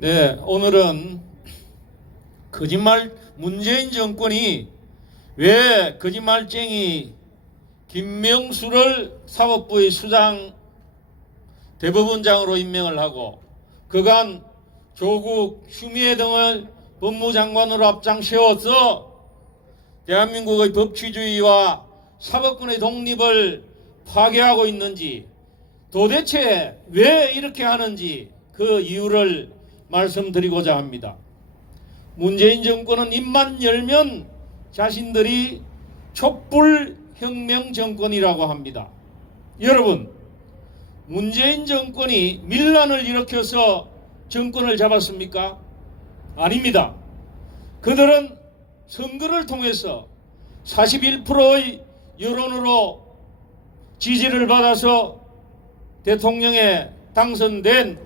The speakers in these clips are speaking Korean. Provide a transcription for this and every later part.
네, 오늘은 거짓말 문재인 정권이 왜 거짓말쟁이 김명수를 사법부의 수장 대법원장으로 임명을 하고 그간 조국 추미애 등을 법무장관으로 앞장세워서 대한민국의 법치주의와 사법권의 독립을 파괴하고 있는지, 도대체 왜 이렇게 하는지 그 이유를 말씀드리고자 합니다. 문재인 정권은 입만 열면 자신들이 촛불혁명 정권이라고 합니다. 여러분, 문재인 정권이 밀란을 일으켜서 정권을 잡았습니까? 아닙니다. 그들은 선거를 통해서 41%의 여론으로 지지를 받아서 대통령에 당선된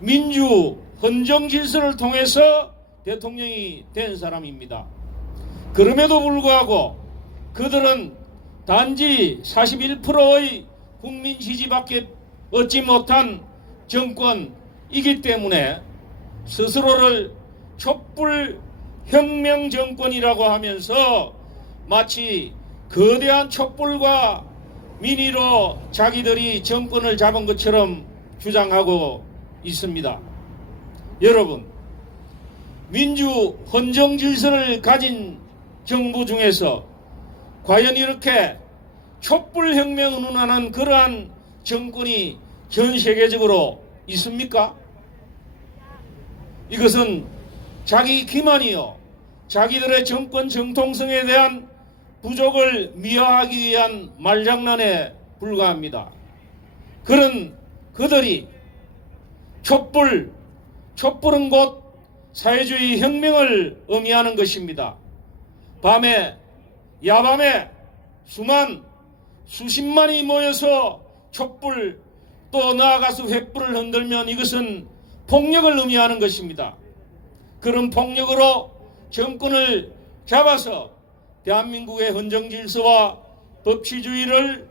민주 헌정 질서를 통해서 대통령이 된 사람입니다. 그럼에도 불구하고 그들은 단지 41%의 국민 지지밖에 얻지 못한 정권이기 때문에 스스로를 촛불혁명 정권이라고 하면서 마치 거대한 촛불과 민의로 자기들이 정권을 잡은 것처럼 주장하고 있습니다. 여러분, 민주 헌정 질서를 가진 정부 중에서 과연 이렇게 촛불혁명을 운운하는 그러한 정권이 전 세계적으로 있습니까? 이것은 자기 기만이요, 자기들의 정권 정통성에 대한 부족을 미화하기 위한 말장난에 불과합니다. 그런 그들이 촛불은 곧 사회주의 혁명을 의미하는 것입니다. 밤에, 야밤에 수십만이 모여서 촛불, 또 나아가서 횃불을 흔들면 이것은 폭력을 의미하는 것입니다. 그런 폭력으로 정권을 잡아서 대한민국의 헌정질서와 법치주의를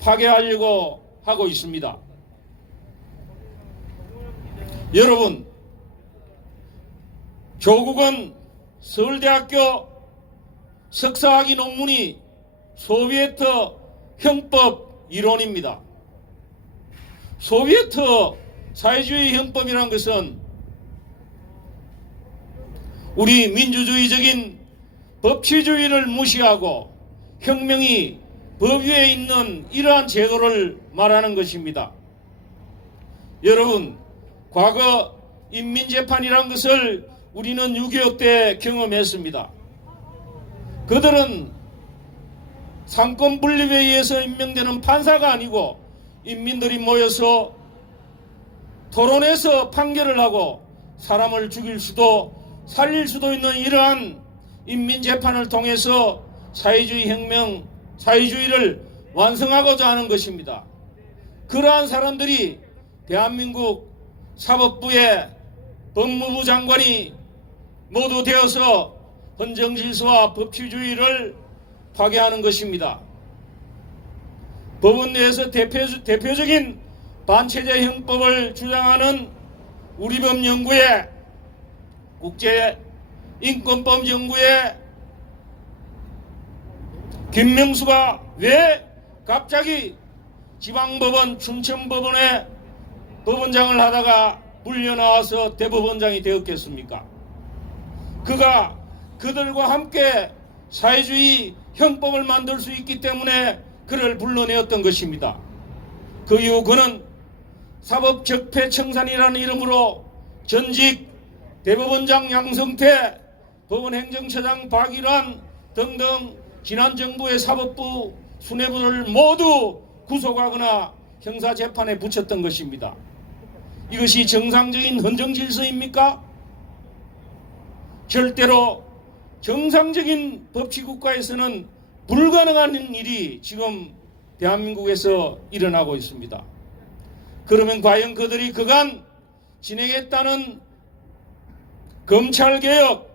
파괴하려고 하고 있습니다. 여러분, 조국은 서울대학교 석사학위 논문이 소비에트 형법 이론입니다. 소비에트 사회주의 형법이란 것은 우리 민주주의적인 법치주의를 무시하고 혁명이 법 위에 있는 이러한 제도를 말하는 것입니다. 여러분, 과거 인민재판이란 것을 우리는 6.25 때 경험했습니다. 그들은 상권 분립에 의해서 임명되는 판사가 아니고 인민들이 모여서 토론해서 판결을 하고 사람을 죽일 수도 살릴 수도 있는 이러한 인민재판을 통해서 사회주의 혁명, 사회주의를 완성하고자 하는 것입니다. 그러한 사람들이 대한민국 사법부의 법무부 장관이 모두 되어서 헌정질서와 법치주의를 파괴하는 것입니다. 법원 내에서 대표적인 반체제 형법을 주장하는 우리법연구회, 국제인권법연구회 김명수가 왜 갑자기 지방법원 춘천법원에 법원장을 하다가 물려나와서 대법원장이 되었겠습니까? 그가 그들과 함께 사회주의 형법을 만들 수 있기 때문에 그를 불러내었던 것입니다. 그 이후 그는 사법적폐청산이라는 이름으로 전직 대법원장 양성태, 법원행정처장 박일환 등등 지난 정부의 사법부 수뇌부를 모두 구속하거나 형사재판에 붙였던 것입니다. 이것이 정상적인 헌정질서입니까? 절대로 정상적인 법치국가에서는 불가능한 일이 지금 대한민국에서 일어나고 있습니다. 그러면 과연 그들이 그간 진행했다는 검찰개혁,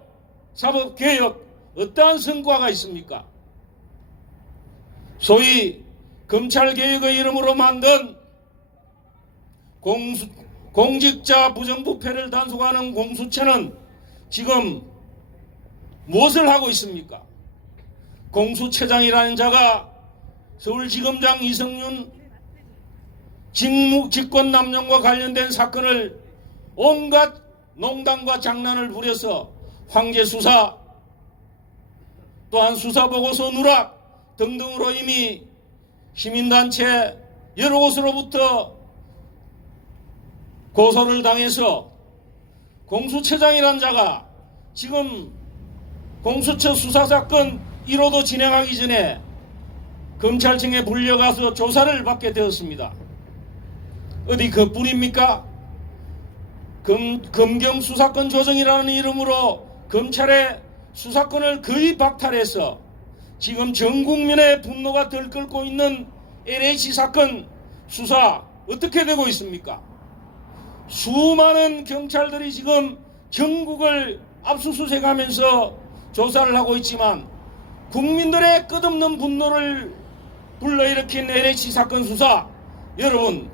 사법개혁 어떠한 성과가 있습니까? 소위 검찰개혁의 이름으로 만든 공직자 부정부패를 단속하는 공수처는 지금 무엇을 하고 있습니까? 공수처장이라는 자가 서울지검장 이성윤 직권남용과 관련된 사건을 온갖 농담과 장난을 부려서 황제수사 또한 수사보고서 누락 등등으로 이미 시민단체 여러 곳으로부터 고소를 당해서 공수처장이란 자가 지금 공수처 수사사건 1호도 진행하기 전에 검찰청에 불려가서 조사를 받게 되었습니다. 어디 그뿐입니까? 검경 수사권 조정이라는 이름으로 검찰의 수사권을 거의 박탈해서 지금 전 국민의 분노가 들끓고 있는 LH 사건 수사 어떻게 되고 있습니까? 수많은 경찰들이 지금 전국을 압수수색하면서 조사를 하고 있지만 국민들의 끝없는 분노를 불러일으킨 LH 사건 수사, 여러분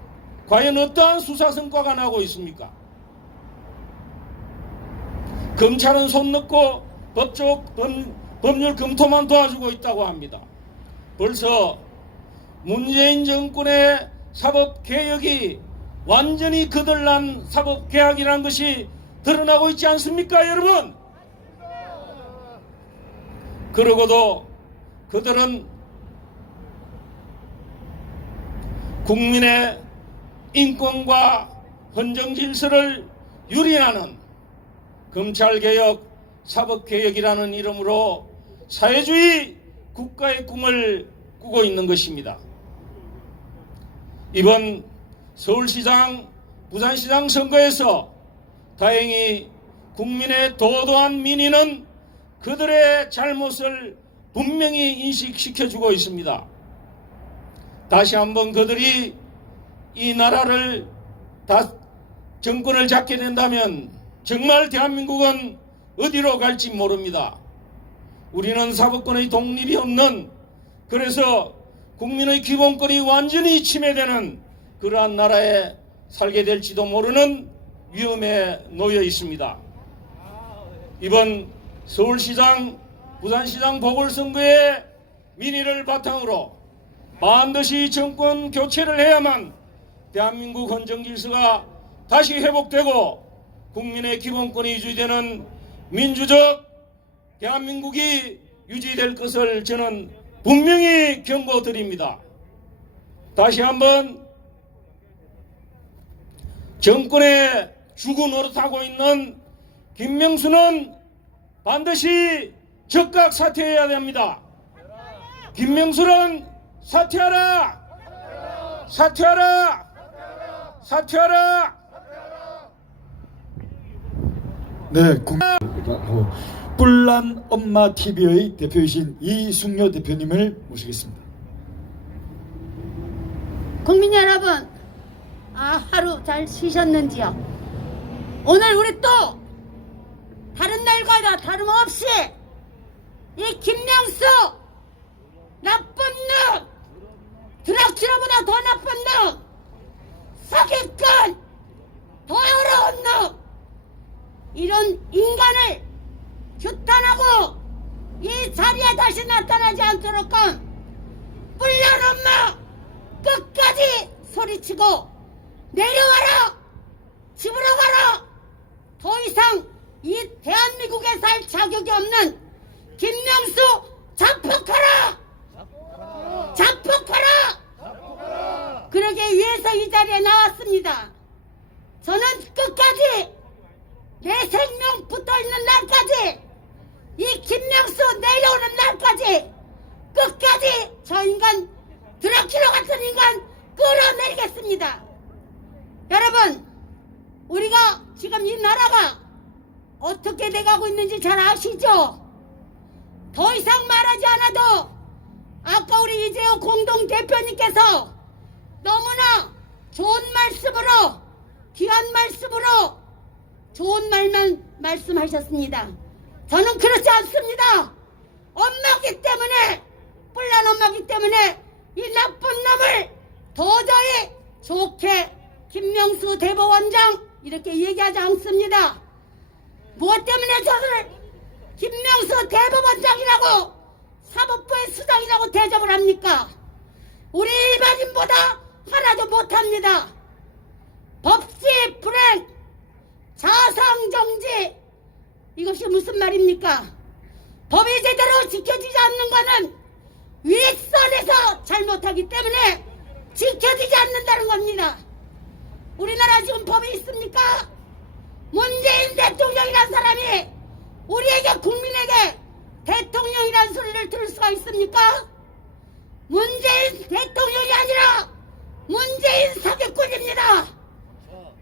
과연 어떠한 수사 성과가 나고 있습니까? 검찰은 손 넣고 법률 검토만 도와주고 있다고 합니다. 벌써 문재인 정권의 사법개혁이 완전히 거덜난 사법개혁이라는 것이 드러나고 있지 않습니까, 여러분? 그러고도 그들은 국민의 인권과 헌정질서를 유린하는 검찰개혁, 사법개혁이라는 이름으로 사회주의 국가의 꿈을 꾸고 있는 것입니다. 이번 서울시장, 부산시장 선거에서 다행히 국민의 도도한 민의는 그들의 잘못을 분명히 인식시켜주고 있습니다. 다시 한번 그들이 이 나라를 정권을 잡게 된다면 정말 대한민국은 어디로 갈지 모릅니다. 우리는 사법권의 독립이 없는, 그래서 국민의 기본권이 완전히 침해되는 그러한 나라에 살게 될지도 모르는 위험에 놓여 있습니다. 이번 서울시장, 부산시장 보궐선거의 민의를 바탕으로 반드시 정권 교체를 해야만 대한민국 헌정질서가 다시 회복되고 국민의 기본권이 유지되는 민주적 대한민국이 유지될 것을 저는 분명히 경고드립니다. 다시 한번 정권의 주구 노릇하고 있는 김명수는 반드시 즉각 사퇴해야 됩니다. 김명수는 사퇴하라! 사퇴하라! 사퇴하라! 네, 뿔난 엄마 TV의 대표이신 이숙녀 대표님을 모시겠습니다. 국민 여러분, 하루 잘 쉬셨는지요? 오늘 우리 또 다른 날과도 다름없이 이 김명수 나쁜 놈, 드라큘라보다 더 나쁜 놈, 사기꾼, 더러운 놈, 이런 인간을 규탄하고 이 자리에 다시 나타나지 않도록 뿔난 엄마 끝까지 소리치고 내려와라, 집으로 가라, 더 이상 이 대한민국에 살 자격이 없는 김명수 자폭하라, 자폭하라. 그러기 위해서 이 자리에 나왔습니다. 저는 끝까지 내 생명 붙어있는 날까지, 이 김명수 내려오는 날까지 끝까지 저 인간, 드라큘라 같은 인간 끌어내리겠습니다. 여러분, 우리가 지금 이 나라가 어떻게 돼가고 있는지 잘 아시죠? 더 이상 말하지 않아도 아까 우리 이재호 공동대표님께서 너무나 좋은 말씀으로, 귀한 말씀으로 좋은 말만 말씀하셨습니다. 저는 그렇지 않습니다. 엄마기 때문에, 뿔난 엄마기 때문에 이 나쁜 놈을 도저히 좋게 김명수 대법원장 이렇게 얘기하지 않습니다. 무엇 때문에 저를 김명수 대법원장이라고 사법부의 수장이라고 대접을 합니까? 우리 일반인보다 하나도 못합니다. 법치 불행, 자상정지, 이것이 무슨 말입니까? 법이 제대로 지켜지지 않는 것은 윗선에서 잘못하기 때문에 지켜지지 않는다는 겁니다. 우리나라 지금 법이 있습니까? 문재인 대통령이라는 사람이 우리에게 국민에게 대통령이라는 소리를 들을 수가 있습니까? 문재인 대통령이 아니라 문재인 사기꾼입니다.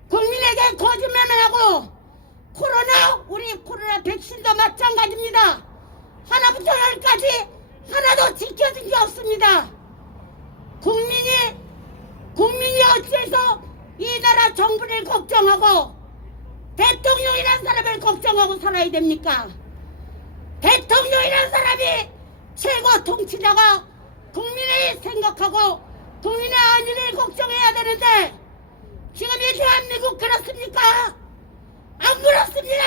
국민에게 거짓말만 하고 우리 코로나 백신도 마찬가지입니다. 하나부터 열까지 하나도 지켜진 게 없습니다. 국민이 어째서 이 나라 정부를 걱정하고 대통령이라는 사람을 걱정하고 살아야 됩니까? 대통령이라는 사람이 최고 통치자가 국민을 생각하고 국민의 안위를 걱정해야 되는데 지금 이 대한민국 그렇습니까? 안 그렇습니다.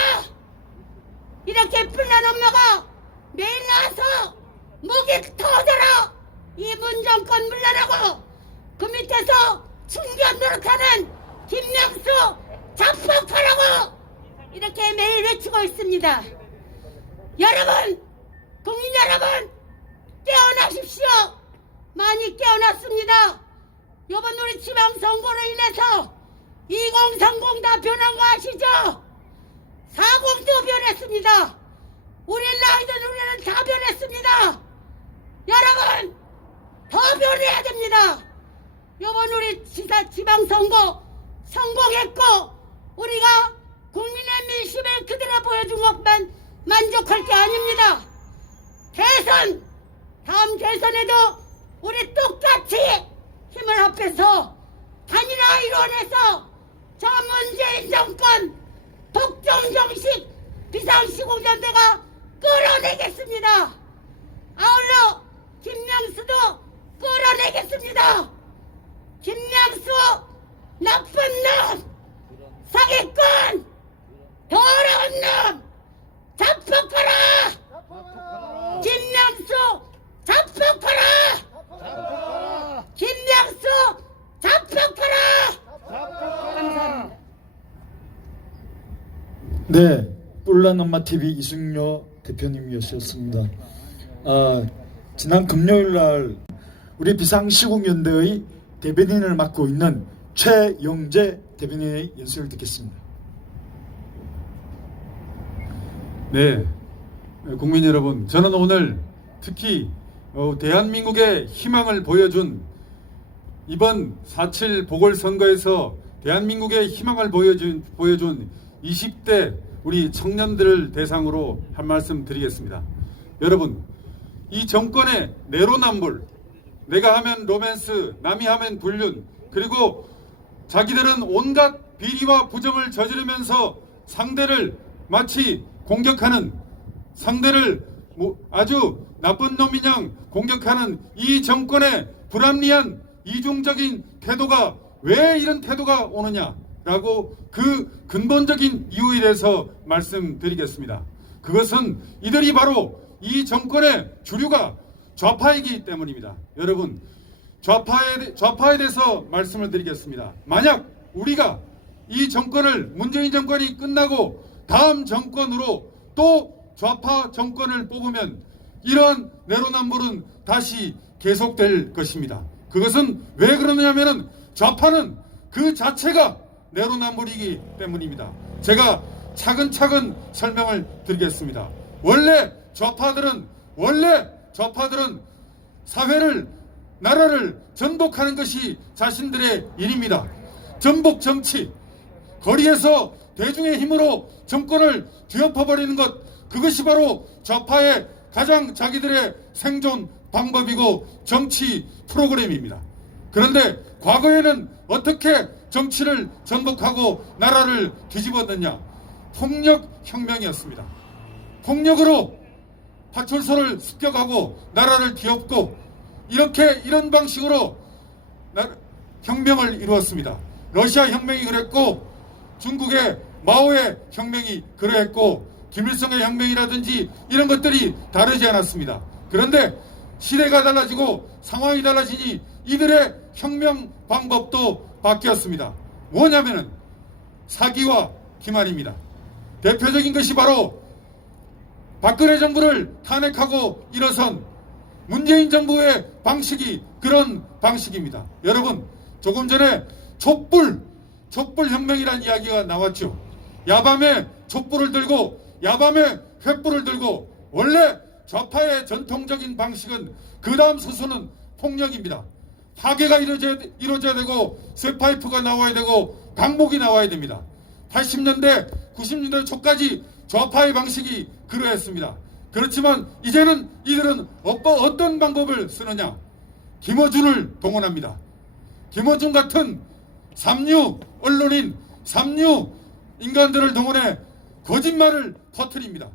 이렇게 불난 엄마가 매일 나와서 목이 터져라 이 문정권 물러나고 그 밑에서 충견 노릇하는 김명수 자폭하라고 이렇게 매일 외치고 있습니다. 여러분, 국민 여러분, 깨어나십시오. 많이 깨어났습니다. 이번 우리 지방선거로 인해서 2030 다 변한 거 아시죠? 40도 변했습니다. 우리 우리는 다 변했습니다. 여러분, 더 변해야 됩니다. 이번 우리 지방선거 성공했고 우리가 국민의 민심을 그대로 보여준 것만 만족할 게 아닙니다. 다음 대선에도 우리 똑같이 힘을 합해서 단일화 이뤄내서 저 문재인 정권 독점정식 비상시공연대가 끌어내겠습니다. 아울러 김명수도 끌어내겠습니다. 김명수 나쁜 놈, 사기꾼, 더러운 놈 자폭하라. 김명수 자폭하라. 김명수 자폭하라. 감사합니다. 네, 뿔난 엄마 TV 이승효 대표님이었습니다. 지난 금요일 날 우리 비상시국연대의 대변인을 맡고 있는 최영재 대변인의 연설을 듣겠습니다. 네, 국민 여러분, 저는 오늘 특히 대한민국의 희망을 보여준 이번 4.7 보궐선거에서 대한민국의 희망을 보여준 20대 우리 청년들을 대상으로 한 말씀 드리겠습니다. 여러분, 이 정권의 내로남불, 내가 하면 로맨스, 남이 하면 불륜, 그리고 자기들은 온갖 비리와 부정을 저지르면서 상대를 마치 공격하는, 상대를 아주 나쁜 놈이냥 공격하는 이 정권의 불합리한 이중적인 태도가 왜 이런 태도가 오느냐라고 그 근본적인 이유에 대해서 말씀드리겠습니다. 그것은 이들이 바로 이 정권의 주류가 좌파이기 때문입니다. 여러분, 좌파에 대해서 말씀을 드리겠습니다. 만약 우리가 이 정권을, 문재인 정권이 끝나고 다음 정권으로 또 좌파 정권을 뽑으면 이런 내로남불은 다시 계속될 것입니다. 그것은 왜 그러느냐면은 좌파는 그 자체가 내로남불이기 때문입니다. 제가 차근차근 설명을 드리겠습니다. 원래 좌파들은 사회를, 나라를 전복하는 것이 자신들의 일입니다. 전복 정치, 거리에서 대중의 힘으로 정권을 뒤엎어버리는 것, 그것이 바로 좌파의 가장 자기들의 생존 방법이고 정치 프로그램입니다. 그런데 과거에는 어떻게 정치를 전복하고 나라를 뒤집었느냐? 폭력혁명이었습니다. 폭력으로 파출소를 습격하고 나라를 뒤엎고 이런 방식으로 혁명을 이루었습니다. 러시아 혁명이 그랬고 중국의 마오의 혁명이 그러했고 김일성의 혁명이라든지 이런 것들이 다르지 않았습니다. 그런데 시대가 달라지고 상황이 달라지니 이들의 혁명 방법도 바뀌었습니다. 뭐냐면은 사기와 기만입니다. 대표적인 것이 바로 박근혜 정부를 탄핵하고 일어선 문재인 정부의 방식이 그런 방식입니다. 여러분, 조금 전에 촛불 혁명이라는 이야기가 나왔죠. 야밤에 촛불을 들고 야밤에 횃불을 들고, 원래 좌파의 전통적인 방식은 그 다음 수순은 폭력입니다. 파괴가 이루어져야 되고 쇠파이프가 나와야 되고 강목이 나와야 됩니다. 80년대 90년대 초까지 좌파의 방식이 그러했습니다. 그렇지만 이제는 이들은 어떤 방법을 쓰느냐, 김어준을 동원합니다. 김어준 같은 삼류 언론인, 삼류 인간들을 동원해 거짓말을 퍼뜨립니다.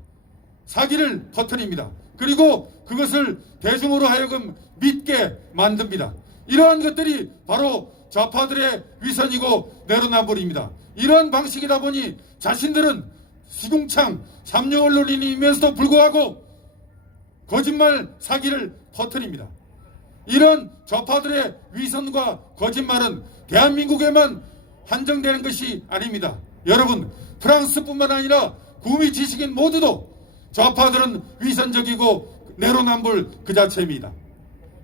사기를 퍼뜨립니다. 그리고 그것을 대중으로 하여금 믿게 만듭니다. 이러한 것들이 바로 좌파들의 위선이고 내로남불입니다. 이러한 방식이다 보니 자신들은 시궁창 삼류 언론인이면서도 불구하고 거짓말 사기를 퍼뜨립니다. 이런 좌파들의 위선과 거짓말은 대한민국에만 한정되는 것이 아닙니다. 여러분, 프랑스뿐만 아니라 구미 지식인 모두도 좌파들은 위선적이고 내로남불 그 자체입니다.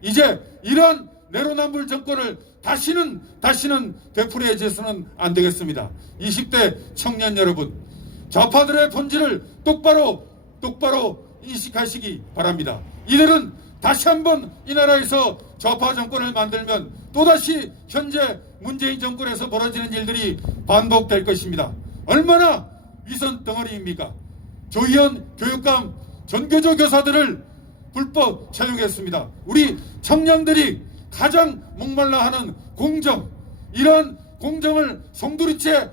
이제 이런 내로남불 정권을 다시는 되풀이해서는 안 되겠습니다. 20대 청년 여러분, 좌파들의 본질을 똑바로 인식하시기 바랍니다. 이들은 다시 한번 이 나라에서 좌파 정권을 만들면 또다시 현재 문재인 정권에서 벌어지는 일들이 반복될 것입니다. 얼마나 위선 덩어리입니까? 조희연 교육감 전교조 교사들을 불법 채용했습니다. 우리 청년들이 가장 목말라 하는 공정, 이런 공정을 송두리째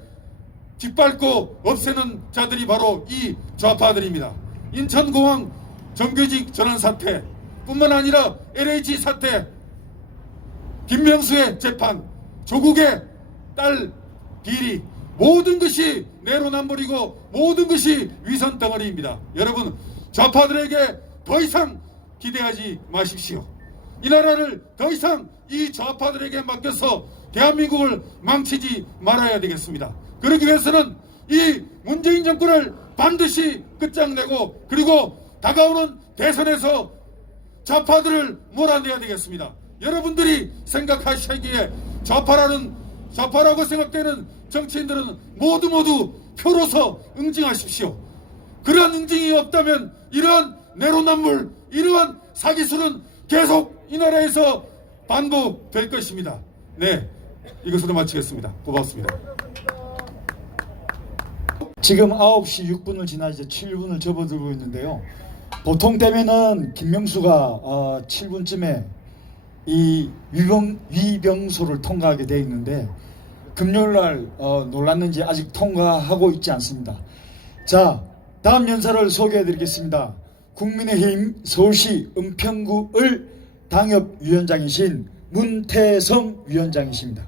짓밟고 없애는 자들이 바로 이 좌파들입니다. 인천공항 정규직 전환 사태 뿐만 아니라 LH 사태, 김명수의 재판, 조국의 딸 비리, 모든 것이 내로남불이고 모든 것이 위선 덩어리입니다. 여러분, 좌파들에게 더 이상 기대하지 마십시오. 이 나라를 더 이상 이 좌파들에게 맡겨서 대한민국을 망치지 말아야 되겠습니다. 그러기 위해서는 이 문재인 정권을 반드시 끝장내고, 그리고 다가오는 대선에서 좌파들을 몰아내야 되겠습니다. 여러분들이 생각하시기에 좌파라고 생각되는 정치인들은 모두 표로서 응징하십시오. 그러한 응징이 없다면 이러한 내로남불, 이러한 사기술은 계속 이 나라에서 반복될 것입니다. 네, 이것으로 마치겠습니다. 고맙습니다. 지금 9시 6분을 지나 이제 7분을 접어들고 있는데요. 보통 때면은 김명수가 7분쯤에 이 위병소를 통과하게 되어 있는데 금요일날 놀랐는지 아직 통과하고 있지 않습니다. 자, 다음 연사를 소개해 드리겠습니다. 국민의힘 서울시 은평구을 당협위원장이신 문태성 위원장이십니다.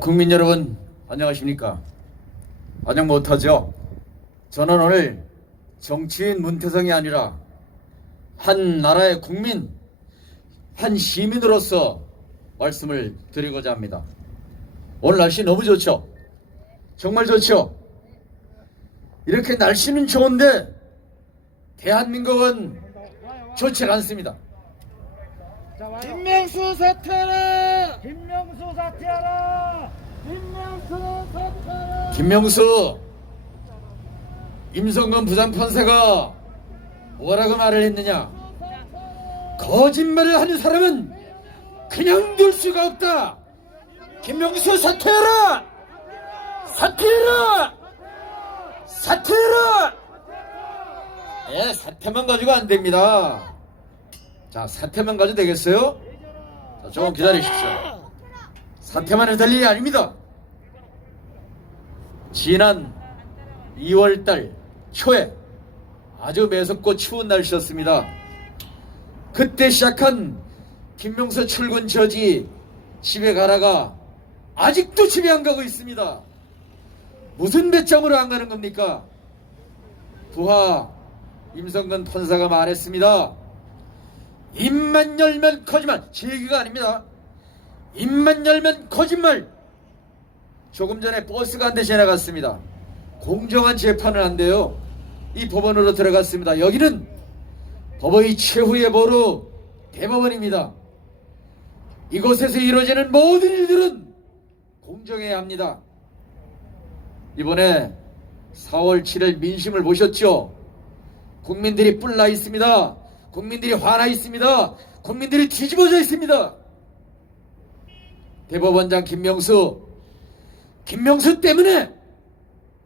국민 여러분, 안녕하십니까? 안녕 못하죠? 저는 오늘 정치인 문태성이 아니라 한 나라의 국민, 한 시민으로서 말씀을 드리고자 합니다. 오늘 날씨 너무 좋죠? 정말 좋죠? 이렇게 날씨는 좋은데 대한민국은 좋지 않습니다. 김명수 사퇴하라! 김명수 사퇴하라! 김명수 사퇴하라! 김명수, 임성근 부장판사가 뭐라고 말을 했느냐? 거짓말을 하는 사람은 그냥 둘 수가 없다. 김명수 사퇴하라! 사퇴하라! 사퇴하라! 예, 사퇴만 가지고 안 됩니다. 자, 사퇴만 가지고 되겠어요? 자, 조금 기다리십시오. 사퇴만 해도 될 일이 아닙니다. 지난 2월달 초에 아주 매섭고 추운 날씨였습니다. 그때 시작한 김명수 출근 저지 집에 가라가 아직도 집에 안 가고 있습니다. 무슨 배짱으로 안 가는 겁니까? 부하 임성근 판사가 말했습니다. 입만 열면 거짓말. 제 얘기가 아닙니다. 입만 열면 거짓말. 조금 전에 버스가 한 대 지나갔습니다. 공정한 재판은 안 돼요. 이 법원으로 들어갔습니다. 여기는 법의 최후의 보루 대법원입니다. 이곳에서 이루어지는 모든 일들은 공정해야 합니다. 이번에 4월 7일 민심을 보셨죠? 국민들이 뿔나 있습니다. 국민들이 화나 있습니다. 국민들이 뒤집어져 있습니다. 대법원장 김명수 때문에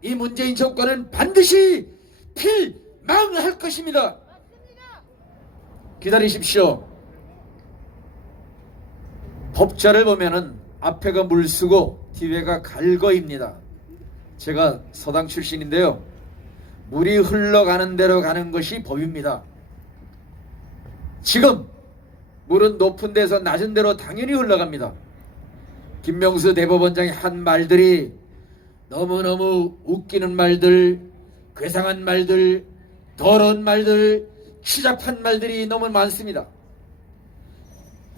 이 문재인 정권은 반드시 필망할 것입니다. 기다리십시오. 법자를 보면은 앞에가 물쓰고 뒤에가 갈거입니다. 제가 서당 출신인데요. 물이 흘러가는 대로 가는 것이 법입니다. 지금 물은 높은 데서 낮은 데로 당연히 흘러갑니다. 김명수 대법원장이 한 말들이 너무너무 웃기는 말들, 괴상한 말들, 더러운 말들, 추잡한 말들이 너무 많습니다.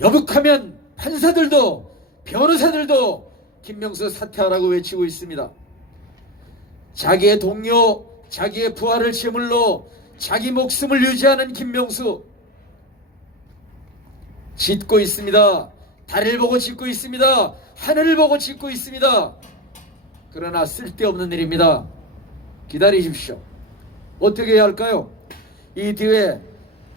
여북하면 판사들도 변호사들도 김명수 사퇴하라고 외치고 있습니다. 자기의 동료, 자기의 부하를 제물로 자기 목숨을 유지하는 김명수 짓고 있습니다. 달을 보고 짓고 있습니다. 하늘을 보고 짓고 있습니다. 그러나 쓸데없는 일입니다. 기다리십시오. 어떻게 해야 할까요? 이 뒤에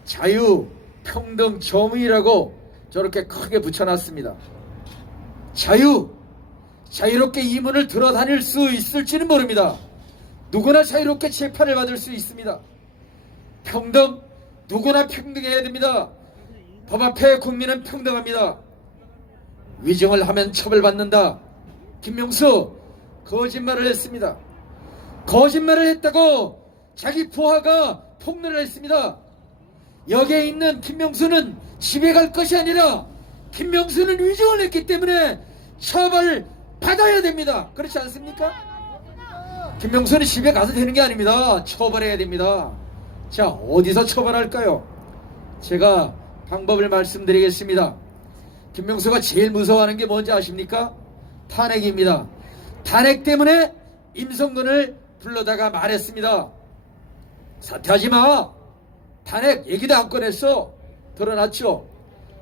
자유, 평등, 정의라고 저렇게 크게 붙여놨습니다. 자유롭게 이 문을 들어다닐 수 있을지는 모릅니다. 누구나 자유롭게 재판을 받을 수 있습니다. 평등, 누구나 평등해야 됩니다. 법 앞에 국민은 평등합니다. 위증을 하면 처벌받는다. 김명수 거짓말을 했습니다. 거짓말을 했다고 자기 부하가 폭로를 했습니다. 여기에 있는 김명수는 집에 갈 것이 아니라 김명수는 위증을 했기 때문에 처벌을 받아야 됩니다. 그렇지 않습니까? 김명수는 집에 가서 되는 게 아닙니다. 처벌해야 됩니다. 자, 어디서 처벌할까요? 제가 방법을 말씀드리겠습니다. 김명수가 제일 무서워하는 게 뭔지 아십니까? 탄핵입니다. 탄핵 때문에 임성근을 불러다가 말했습니다. 사퇴하지 마. 탄핵 얘기도 안 꺼냈어. 드러났죠.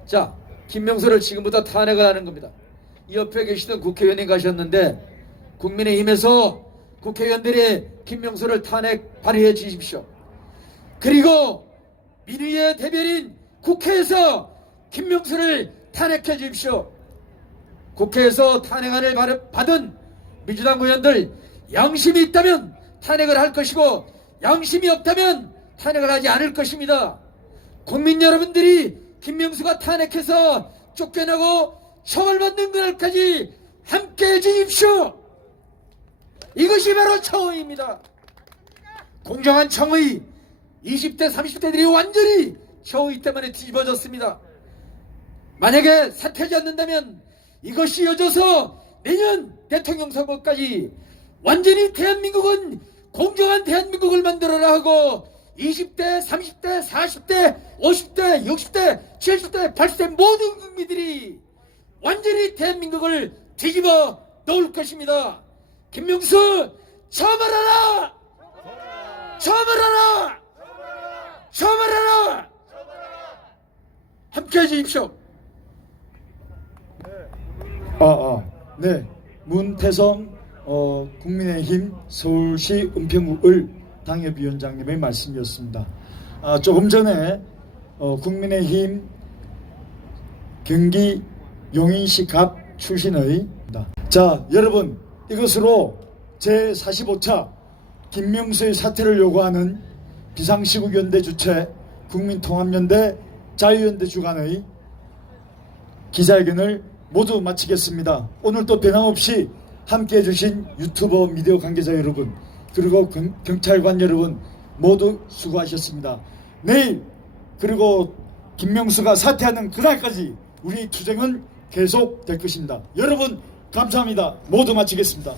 자, 김명수를 지금부터 탄핵을 하는 겁니다. 이 옆에 계시던 국회의원이 가셨는데 국민의힘에서 국회의원들이 김명수를 탄핵 발의해 주십시오. 그리고 민의의 대변인 국회에서 김명수를 탄핵해 주십시오. 국회에서 탄핵안을 받은 민주당 의원들 양심이 있다면 탄핵을 할 것이고 양심이 없다면 탄핵을 하지 않을 것입니다. 국민 여러분들이 김명수가 탄핵해서 쫓겨나고 처벌받는 그날까지 함께해 주십시오. 이것이 바로 청의입니다. 공정한 청의. 20대 30대들이 완전히 청의 때문에 뒤집어졌습니다. 만약에 사퇴하지 않는다면 이것이 이어져서 내년 대통령 선거까지 완전히 대한민국은 공정한 대한민국을 만들어라 하고 20대, 30대, 40대, 50대, 60대, 70대, 80대 모든 국민들이 완전히 대한민국을 뒤집어 놓을 것입니다. 김명수 처벌하라! 처벌하라! 처벌하라! 함께 해주십시오. 네. 문태성 국민의힘 서울시 은평구을 당협위원장님의 말씀이었습니다. 조금 전에 국민의힘 경기 용인시 갑 출신의 자, 여러분, 이것으로 제45차 김명수의 사퇴를 요구하는 비상시국연대 주최 국민통합연대 자유연대 주관의 기자회견을 모두 마치겠습니다. 오늘 또 변함없이 함께해 주신 유튜버 미디어 관계자 여러분, 그리고 경찰관 여러분 모두 수고하셨습니다. 내일 그리고 김명수가 사퇴하는 그날까지 우리 투쟁은 계속 될 것입니다. 여러분 감사합니다. 모두 마치겠습니다.